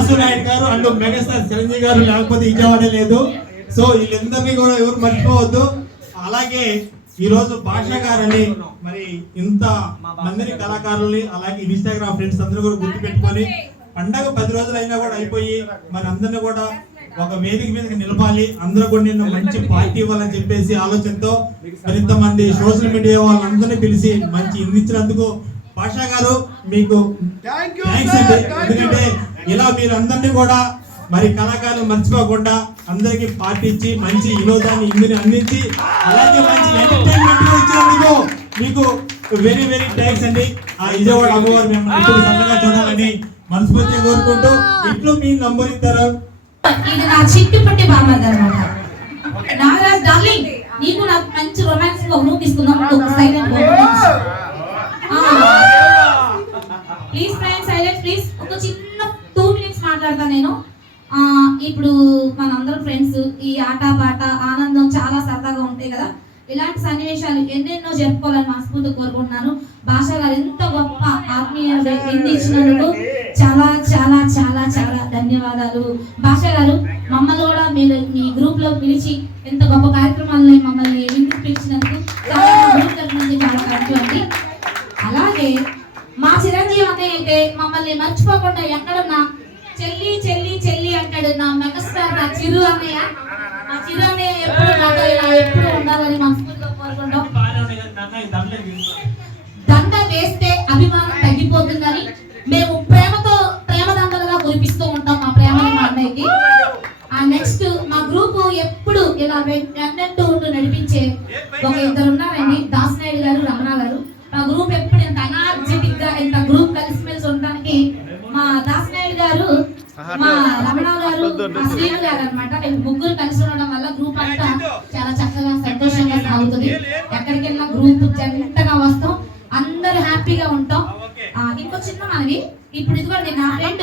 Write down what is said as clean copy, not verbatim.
వాసు నాయుడు గారు and megastar Chiranjeevi గారు లేకపోతే విజయవాడ లేదు. సో వీళ్ళందరినీ కూడా ఎవరు మర్చిపోవద్దు. అలాగే ఈ రోజు భాషా గారని మరి ఇంత మందిని కళాకారులని అలాగే ఇన్స్టాగ్రామ్ ఫ్రెండ్స్ అందరూ కూడా గుర్తు పెట్టుకొని పండగ 10 రోజులు అయినా కూడా అయిపోయి మరి అందరినీ కూడా ఒక వేదిక మీదకి నిలపాలి, అందరూ కూడా నిన్న మంచి పార్టీ ఇవ్వాలని చెప్పేసి ఆలోచనతో మరింత మంది సోషల్ మీడియా వాళ్ళందరినీ పిలిచి మంచి ఇందించినందుకు భాషా గారు మీకు థ్యాంక్స్ అండి. ఎందుకంటే ఇలా మీరు అందరినీ కూడా మరి కళాకారులు మర్చిపోకుండా అందరికి పార్టీ ఇచ్చి మంచి వినోదాన్ని ఇందుని అందించి అలాగే మంచి ఎంటర్టైన్మెంట్ ఇచ్చినందుకు మీకు వెరీ వెరీ థ్యాంక్స్ అండి. ఆ విజయవాడ అమ్మవారు మేము ఇప్పుడు చల్లగా చూడాలని మనస్ఫూర్తిగా కోరుకుంటూ ఇట్లు మీ నంబర్ ఇస్తారు. ఇది నా చిట్టుపట్టి బామ్మది అన్నమాట. నాగరాజ్ డార్లింగ్, నీకు నాకు మంచి రొమాన్స్ గా మూవ్ తీసుకుందాం. Silent please friends, silent please. ఒక చిన్న 2 minutes మాట్లాడతా నేను. ఇప్పుడు మనందరం ఫ్రెండ్స్, ఈ ఆట పాట ఆనందం చాలా సరదాగా ఉంటాయి కదా. ఇలాంటి సన్నివేశాలు ఎన్నెన్నో జరుపుకోవాలని మనస్ఫూర్తిగా కోరుకుంటున్నాను. భాషా గారు ఎంత గొప్ప ఆత్మీయ ఇచ్చినందుకు చాలా చాలా చాలా చాలా ధన్యవాదాలు. భాషా గారు మమ్మల్ని కూడా మీరు మీ గ్రూప్ లో పిలిచి ఎంత గొప్ప కార్యక్రమాలని మమ్మల్ని ఇంటికి పిలిచినందుకు చాలా గ్రూప్ తరఫు నుంచి చాలా థ్యాంక్ యూ అండి. అలాగే మా చిరంజీవి అన్నయ్య అయితే మమ్మల్ని మర్చిపోకుండా ఎక్కడున్నా చెల్లి చెల్లి చెల్లి అంటాడు. నా మెగాస్టార్ నా చిరు అన్నయ్య, మా చిరు అన్నయ్య ఎప్పుడు నాతో ఇలా ఎప్పుడు ఉండాలని మనస్ఫూర్తిగా కోరుకుంటాం. దండ వేస్తే అభిమానం తగ్గిపోతుందని మేము ప్రేమతో ప్రేమ దండలుగా కురిపిస్తూ ఉంటాం మా ప్రేమని మా అన్నయ్యకి. నెక్స్ట్ మా గ్రూప్ ఎప్పుడు ఇలా వెన్నట్టు నడిపించే ఒక 2 ఉన్నారండి, దాసనాయుడు గారు, రమణ గారు. మా గ్రూప్ ఎప్పుడు ఎంత ఎనర్జెటిక్ గా ఎంత గ్రూప్ కలిసిమెలిసి ఉండడానికి మా దాసనాయుడు గారు, మా రమణ గారు, మా శ్రీను గారు అనమాట. ముగ్గురు కలిసి ఉండడం వల్ల గ్రూప్ అంతా చాలా చక్కగా సంతోషంగా సాగుతుంది. ఎక్కడికి వెళ్ళినా గ్రూప్ జంటగా వస్తాం, అందరూ హ్యాపీగా ఉంటాం. ఇంకో చిన్న మనవి, ఇప్పుడు ఇదిగోండి నా ఫ్రెండ్